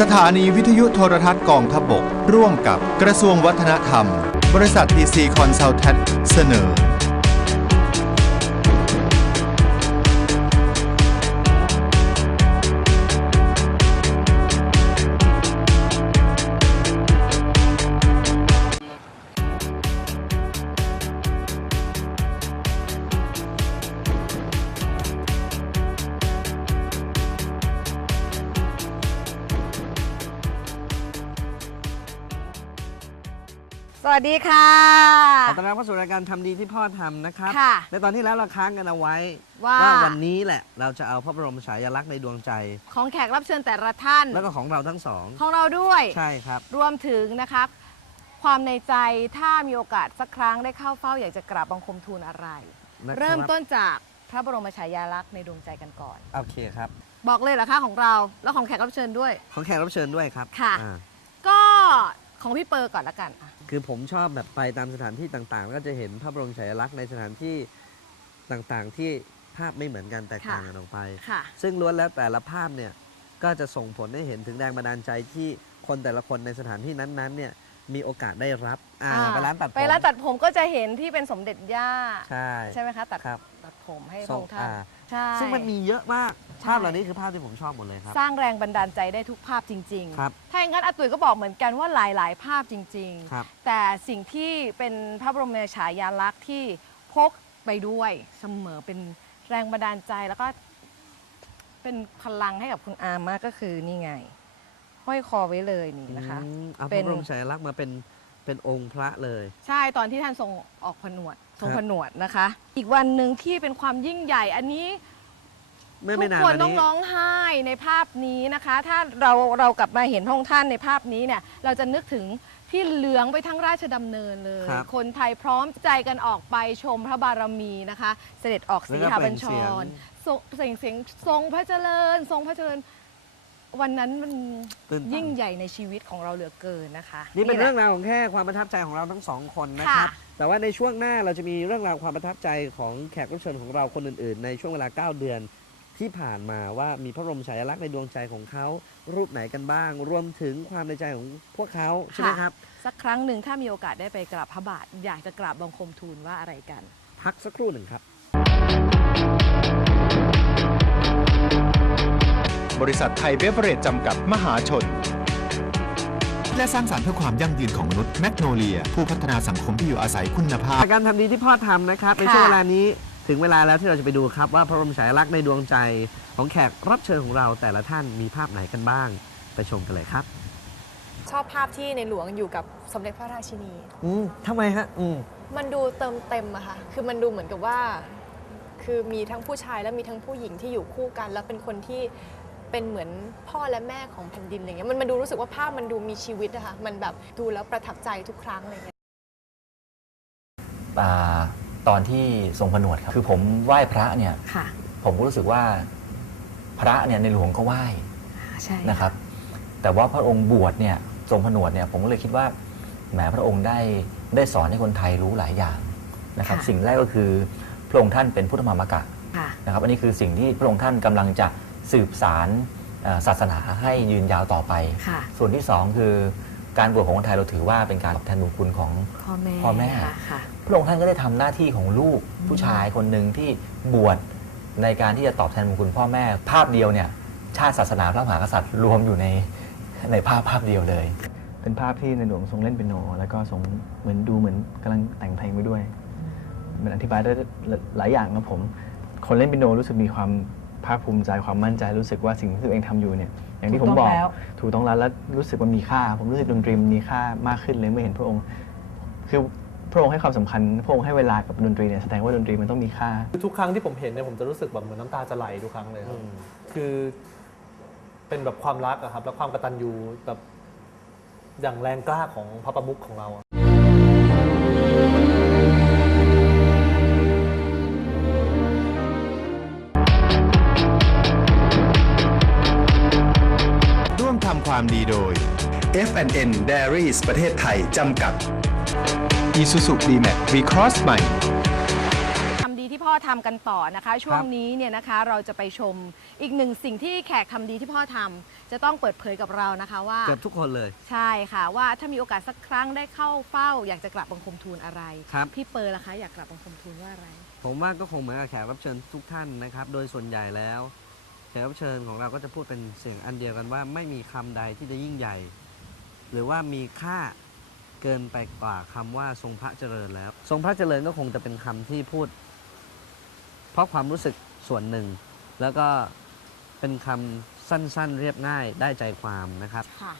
สถานีวิทยุโทรทัศน์กองทบก ร่วมกับกระทรวงวัฒนธรรม บริษัททีซีคอนซัลแทสเสนอ สวัสดีค่ะ ขอต้อนรับเข้าสู่รายการทำดีที่พ่อทำนะครับ ค่ะในตอนที่แล้วเราค้างกันเอาไว้ว่าวันนี้แหละเราจะเอาพระบรมฉายาลักษณ์ในดวงใจ ของแขกรับเชิญแต่ละท่าน แล้วก็ของเราทั้งสอง ของเราด้วย ใช่ครับ รวมถึงนะครับ ความในใจถ้ามีโอกาสสักครั้งได้เข้าเฝ้าอยากจะกราบบังคมทูลอะไรนะครับเริ่มต้นจากพระบรมฉายาลักษณ์ในดวงใจกันก่อน โอเคครับ บอกเลยเหรอคะของเรา แล้วของแขกรับเชิญด้วย ของแขกรับเชิญด้วยครับ ค่ะอ่าก็ของพี่เปอร์ก่อนละกันอะ คือผมชอบแบบไปตามสถานที่ต่างๆแล้วก็จะเห็นพระบรมฉายาลักษณ์ในสถานที่ต่างๆ ที่ภาพไม่เหมือนกันแตกต่างกันออกไป ค่ะ ซึ่งล้วนแล้วแต่ละภาพเนี่ยก็จะส่งผลให้เห็นถึงแรงบันดาลใจที่คนแต่ละคนในสถานที่นั้นๆเนี่ย มีโอกาสได้รับอ่าอ่าไปร้านตัดผมไปร้านตัดผมก็จะเห็นที่เป็นสมเด็จย่าใช่ ใช่ไหมคะตัดครับตัดผมให้พทรระงองค์ท่านอ่า ใช่ ซึ่งมันมีเยอะมากใช่ภาพเหล่านี้คือภาพที่ผมชอบหมดเลยครับ สร้างแรงบันดาลใจได้ทุกภาพจริง ครับ ๆ ถ้าอย่างนั้นอาตุ๋ยก็บอกเหมือนกันว่าหลาย ๆ ภาพจริง ครับ ๆ แต่สิ่งที่เป็นพระบรมฉายาลักษณ์ที่พกไปด้วยเสมอเป็นแรงบันดาลใจแล้วก็เป็นพลังให้กับคุณอามมากก็คือนี่ไง ห้อยคอไว้เลยนี่นะคะ อืมเอาพเป็ระน บรมฉายาลักษณ์มาเป็นเป็นองค์พระเลย ใช่ตอนที่ท่านทรงออกผนวดทรงครับ ผนวดนะคะ อีกวันหนึ่งที่เป็นความยิ่งใหญ่อันนี้ เมื่อทุไม่กนานคนมาต้องนี้ร้องไห้ในภาพนี้นะคะ ถ้าเราเรากลับมาเห็นพระองค์ท่านในภาพนี้เนี่ย เราจะนึกถึงที่เหลืองไปทั้งราชดำเนินเลยครับคนไทยพร้อมใจกันออกไปชมพระบารมีนะคะ เสด็จออกสีแล้วก็หาเปล่บัญงชเสียงรทรงเสียงเสียงทรงพระเจริญ ทรงพระเจริญ วันนั้นมันตื่นตัน ยิ่งใหญ่ในชีวิตของเราเหลือเกินนะคะนี่เป็นแหละ เรื่องราวของแค่ความประทับใจของเราทั้งสองคนนะครับ ค่ะแต่ว่าในช่วงหน้าเราจะมีเรื่องราวความประทับใจของแขกรับเชิญของเราคนอื่นๆ ในช่วงเวลา 9 เดือนที่ผ่านมาว่ามีพระบรมฉายาลักษณ์ในดวงใจของเขา รูปไหนกันบ้าง รวมถึงความในใจของพวกเขาใช่ไหมครับ สักครั้งหนึ่งถ้ามีโอกาสได้ไปกราบพระบาท อยากจะกราบบังคมทูลว่าอะไรกัน พักสักครู่หนึ่งครับ บริษัทไทยเบเวอเรจจำกัดมหาชน และสร้างสรรค์เพื่อความยั่งยืนของมนุษย์แมกโนเลีย ผู้พัฒนาสังคมที่อยู่อาศัยคุณภาพ การทำดีที่พ่อทำนะครับ ในค่ะช่วงเวลานี้ถึงเวลาแล้วที่เราจะไปดูครับ ว่าพระบรมฉายาลักษณ์ในดวงใจของแขกรับเชิญของเราแต่ละท่านมีภาพไหนกันบ้าง ไปชมกันเลยครับชอบภาพที่ในหลวงอยู่กับสมเด็จพระราชินี อืมทำไมฮะอืมมันดูเติมเต็มอะค่ะ คือมันดูเหมือนกับว่า คือมีทั้งผู้ชายและมีทั้งผู้หญิงที่อยู่คู่กัน แล้วเป็นคนที่ เป็นเหมือนพ่อและแม่ของแผ่นดินอะไรเงี้ยมันมันดูรู้สึกว่าภาพมันดูมีชีวิตอะค่ะมันแบบดูแล้วประทับใจทุกครั้งอะไรเงี้ยอ่าตอนที่ทรงผนวดครับ คือผมไหว้พระเนี่ย ค่ะผมก็รู้สึกว่าพระเนี่ยในหลวงก็ไหว้ใช่นะครับ แต่ว่าพระองค์บวชเนี่ยทรงผนวดเนี่ยผมก็เลยคิดว่าแหมพระองค์ได้ได้สอนให้คนไทยรู้หลายอย่างนะครับ สิ่งแรกก็คือพระองค์ท่านเป็นพุทธมามกะค่ะนะครับ อันนี้คือสิ่งที่พระองค์ท่านกำลังจะ สืบสารเอ่อศาสนาให้ยืนยาวต่อไปค่ะส่วนที่สองคือการบวชของคนไทยเราถือว่าเป็นการตอบแทนบุญคุณของพ่อแม่พ่อแม่ค่ะพระองค์ท่านก็ได้ทำหน้าที่ของลูกผู้ชายคนหนึ่งที่บวชในการที่จะตอบแทนบุญคุณพ่อแม่ ภาพเดียวเนี่ยชาติศาสนาพระมหากษัตริย์รวมอยู่ในในภาพภาพเดียวเลย เป็นภาพที่ในหลวงทรงเล่นเปียโน แล้วก็ทรงเหมือนดูเหมือนกำลังแต่งเพลงไปด้วย มันอธิบายได้หลายอย่างนะผม คนเล่นเปียโนรู้สึกมีความ ภาคภูมิใจความมั่นใจรู้สึกว่าสิ่งที่ตัวเองทำอยู่เนี่ยอย่างที่ผมบอกถูกต้องแล้วถูกต้องแล้วแล้วรู้สึกว่ามีค่า ผมรู้สึกดนตรีมันมีค่ามากขึ้นเลยเมื่อเห็นพระองค์ คือพระองค์ให้ความสำคัญพระองค์ให้เวลากับดนตรีเนี่ยแสดงว่าดนตรีมันต้องมีค่าทุกครั้งที่ผมเห็นเนี่ยผมจะรู้สึกแบบเหมือนน้ำตาจะไหลทุกครั้งเลยครับคือเป็นแบบความรักอะครับและความกตัญญูแบบอย่างแรงกล้าของพระประมุขของเรา ความดีโดย F&N Dairies ประเทศไทย จำกัด Isuzu D-Max V-Cross ใหม่ทำดีที่พ่อทำกันต่อนะคะ ช่วงนี้เนี่ยนะคะเราจะไปชมอีกหนึ่งสิ่งที่แขกทำดีที่พ่อทำจะต้องเปิดเผยกับเรานะคะว่า เกือบทุกคนเลย ใช่ค่ะว่าถ้ามีโอกาสสักครั้งได้เข้าเฝ้า อยากจะกราบบังคมทูลอะไร ครับ พี่เปิร์ล่ะคะอยากกราบบังคมทูลว่าอะไร ผมว่าก็คงเหมือนกับแขกรับเชิญทุกท่านนะครับ โดยส่วนใหญ่แล้วแข กรับเชิญของเราก็จะพูดเป็นเสียงอันเดียวกันว่าไม่มีคำใดที่จะยิ่งใหญ่ หรือว่ามีค่าเกินไปกว่าคำว่าทรงพระเจริญแล้ว ทรงพระเจริญก็คงจะเป็นคำที่พูด เพราะความรู้สึกส่วนหนึ่ง แล้วก็เป็นคำสั้นๆ เรียบง่ายได้ใจความนะครับค่ะ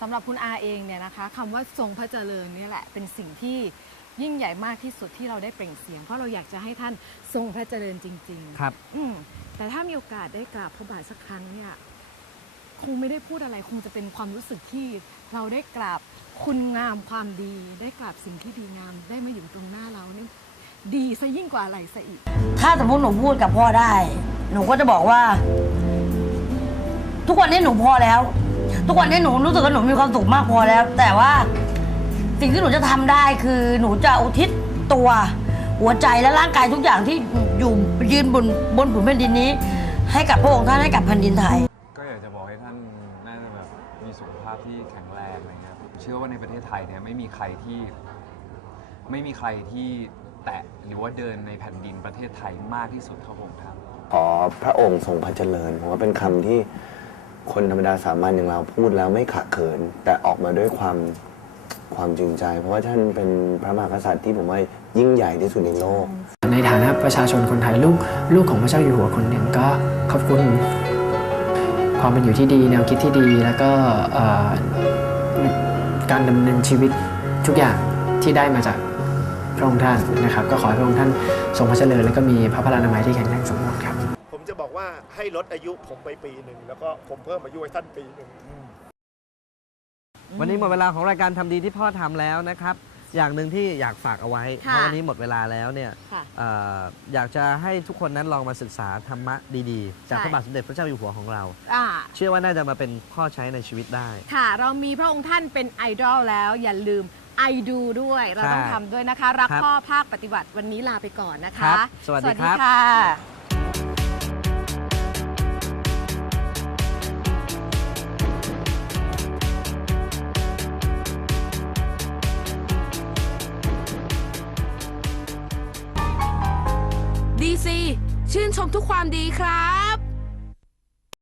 สำหรับคุณอาเองเนี่ยนะคะคำว่าทรงพระเจริญเนี่ยแหละเป็นสิ่งที่ยิ่งใหญ่มากที่สุดที่เราได้เปล่งเสียง เพราะเราอยากจะให้ท่านทรงพระเจริญจริง ๆ ครับ อืม แต่ถ้ามีโอกาสได้กราบพระบาทสักครั้งเนี่ยคงไม่ได้พูดอะไรคงจะเป็นความรู้สึกที่เราได้กราบคุณงามความดี ได้กราบสิ่งที่ดีงามได้มาอยู่ตรงหน้าเราเนี่ยดีซะยิ่งกว่าอะไรซะอีก ถ้าสมมติหนูพูดกับพ่อได้ หนูก็จะบอกว่า ทุกวันนี้หนูพอแล้ว ทุกวันนี้หนูรู้สึกว่าหนูมีความสุขมากพอแล้ว แต่ว่าสิ่งที่หนูจะทำได้คือหนูจะอุทิศตัวหัวใจและร่างกายทุกอย่างที่ อยู่ยืนบนบนผืนแผ่นดินนี้ ให้กับพระองค์ท่านให้กับแผ่นดินไทย ก็อยากจะบอกให้ท่านน่าจะแบบมีสุขภาพที่แข็งแรงอะไรเงี้ยครับเชื่อว่าในประเทศไทยเนี่ยไม่มีใครที่ ไม่มีใครที่แตะหรือว่าเดินในแผ่นดินประเทศไทยมากที่สุดเท่าพระองค์ท่าน ขอพระองค์ทรงพระเจริญผมว่าเป็นคำที่คนธรรมดาสามัญอย่างเราพูดแล้วไม่ขะเขิน แต่ออกมาด้วยความความจริงใจ เพราะว่าท่านเป็นพระมหากษัตริย์ที่ผมว่ายิ่งใหญ่ที่สุดในโลกใน ฐานะประชาชนคนไทยลูกลูกของพระเจ้าอยู่หัวคนหนึ่งก็ขอบคุณความเป็นอยู่ที่ดี แนวคิดที่ดี แล้วก็เอ่อการดำเนินชีวิตทุกอย่างที่ได้มาจากพระองค์ท่านนะครับ ก็ขอให้พระองค์ท่านทรงพระเจริญและก็มีพระพลานามัยที่แข็งแรงสมบูรณ์ครับ ผมจะบอกว่าให้ลดอายุผมไปปีหนึ่งแล้วก็ผมเพิ่มอายุให้ท่านปีหนึ่งวันนี้หมดเวลาของรายการทำดีที่พ่อทำแล้วนะครับ อย่างหนึ่งที่อยากฝากเอาไว้ เพค่ะราะวันนี้หมดเวลาแล้วเนี่ยค่ะ เอ่ออยากจะให้ทุกคนนั้นลองมาศึกษาธรรมะดีๆ จากใช่พระบาทสมเด็จพระเจ้าอยู่หัวของเรา อ่า เชื่อว่าน่าจะมาเป็นข้อใช้ในชีวิตได้ ค่ะ เรามีพระองค์ท่านเป็นไอดอลแล้ว อย่าลืมไอดูด้วย เราต้องใช่ทำด้วยนะคะ รักครับพ่อภาคปฏิบัติวันนี้ลาไปก่อนนะครัคะบสวัสดีครับ ค่ะ ชื่นชมทุกความดีครับ